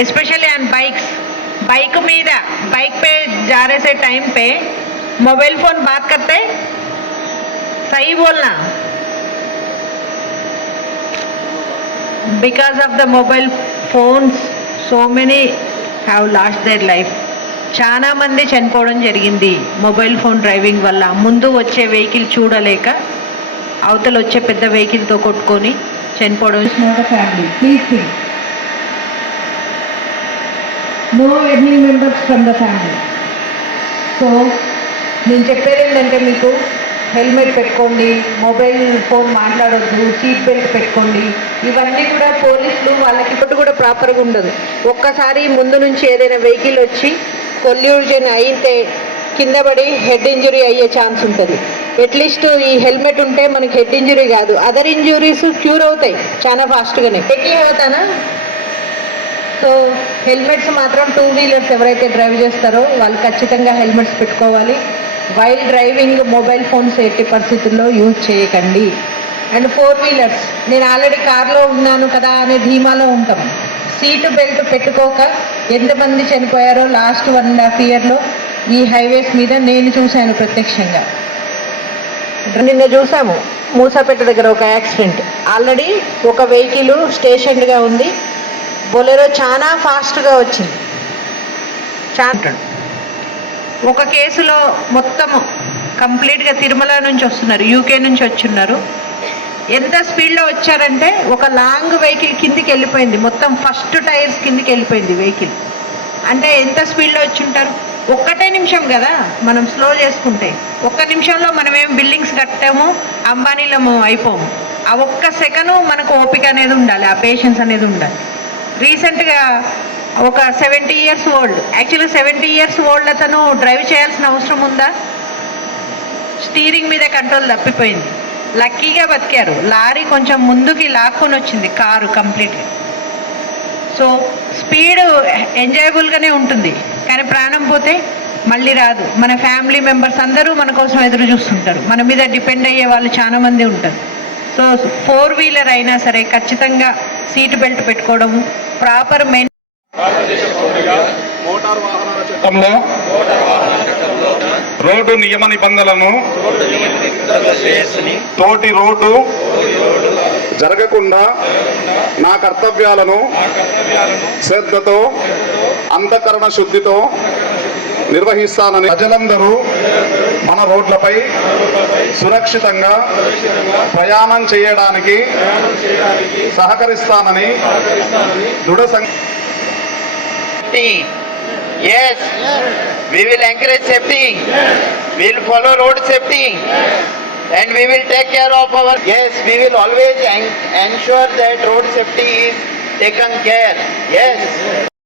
Specially on bikes bike మీద bike पे जा रहे से टाइम पे मोबाइल फोन बात करते सही बोलना because of the mobile phones so many have lost their life చాలా మంది చనిపోవడం జరిగింది మొబైల్ ఫోన్ డ్రైవింగ్ వల్ల ముందు వచ్చే వెహికల్ చూడలేక అవతల వచ్చే పెద్ద వెహికల్తో కొట్టుకొని చనిపోవడం It's not no any members from the family so నేను చెప్పేది ఏంటంటే మీకు హెల్మెట్ పెట్టుకోండి మొబైల్ ఫోన్ మాట్లాడొద్దు సీట్ బెల్ట్ పెట్టుకోండి. ఇవన్నీ కూడా పోలీసులు వాళ్ళకి ఇప్పుడు కూడా ప్రాపర్గా ఉండదు. ఒక్కసారి ముందు నుంచి ఏదైనా వెహికల్ వచ్చి కొల్యూజన్ అయితే కింద పడి హెడ్ ఇంజరీ అయ్యే ఛాన్స్ ఉంటుంది. అట్లీస్ట్ ఈ హెల్మెట్ ఉంటే మనకి హెడ్ ఇంజరీ కాదు. అదర్ ఇంజురీస్ క్యూర్ అవుతాయి. చాలా ఫాస్ట్గానే ఎక్కి అవుతానా సో హెల్మెట్స్ మాత్రం టూ వీలర్స్ ఎవరైతే డ్రైవ్ చేస్తారో వాళ్ళు ఖచ్చితంగా హెల్మెట్స్ పెట్టుకోవాలి. వైల్ డ్రైవింగ్ మొబైల్ ఫోన్స్ ఎట్టి పరిస్థితుల్లో యూజ్ చేయకండి. అండ్ ఫోర్ వీలర్స్ నేను ఆల్రెడీ కార్లో ఉన్నాను కదా అనే ధీమాలో ఉంటాం. సీటు బెల్ట్ పెట్టుకోక ఎంతమంది చనిపోయారో లాస్ట్ వన్ అండ్ హాఫ్ ఇయర్లో ఈ హైవేస్ మీద నేను చూశాను ప్రత్యక్షంగా. నిన్న చూసాము. మూసాపేట దగ్గర ఒక యాక్సిడెంట్ ఆల్రెడీ ఒక వెహికల్ స్టేషన్గా ఉంది. బొలెరో చాలా ఫాస్ట్గా వచ్చింది. చాంటాడు ఒక కేసులో మొత్తం కంప్లీట్గా తిరుమల నుంచి వస్తున్నారు యూకే నుంచి వచ్చున్నారు. ఎంత స్పీడ్లో వచ్చారంటే ఒక లాంగ్ వెహికల్ కిందికి వెళ్ళిపోయింది మొత్తం ఫస్ట్ టైర్స్ కిందికి వెళ్ళిపోయింది వెహికల్. అంటే ఎంత స్పీడ్లో వచ్చి ఉంటారు ఒక్కటే నిమిషం కదా మనం స్లో చేసుకుంటే. ఒక్క నిమిషంలో మనం ఏం బిల్డింగ్స్ కట్టాము అంబానీలము అయిపోము. ఆ ఒక్క సెకను మనకు ఓపిక అనేది ఉండాలి ఆ పేషెన్స్ అనేది ఉండాలి. రీసెంట్గా ఒక seventy years old actually seventy years old అతను డ్రైవ్ చేయాల్సిన అవసరం ఉందా? స్టీరింగ్ మీద కంట్రోల్ తప్పిపోయింది. లక్కీగా బతికారు. లారీ కొంచెం ముందుకి లాక్కొని వచ్చింది కారు కంప్లీట్గా. సో స్పీడ్ ఎంజాయబుల్గానే ఉంటుంది. కానీ ప్రాణం పోతే మళ్ళీ రాదు. మన ఫ్యామిలీ మెంబర్స్ అందరూ మన కోసం ఎదురు చూస్తుంటారు. మన మీద డిపెండ్ అయ్యే వాళ్ళు చాలామంది ఉంటారు. సో ఫోర్ వీలర్ అయినా సరే ఖచ్చితంగా సీట్ బెల్ట్ పెట్టుకోవడం ప్రాపర్ మెయిన్ రోడ్డు నియమ నిబంధనలను తోటి రోడ్డు జరగకుండా నా కర్తవ్యాలను శ్రద్ధతో అంతఃకరణ శుద్ధితో నిర్వహిస్తానని ప్రజలందరూ మన రోడ్లపై సురక్షితంగా ప్రయాణం చేయడానికి సహకరిస్తానని దృఢ సం. Yes. We will encourage safety. Yes. We will follow road safety. Yes. And we will take care of our. Yes, we will always ensure that road safety is taken care. Yes. Yes.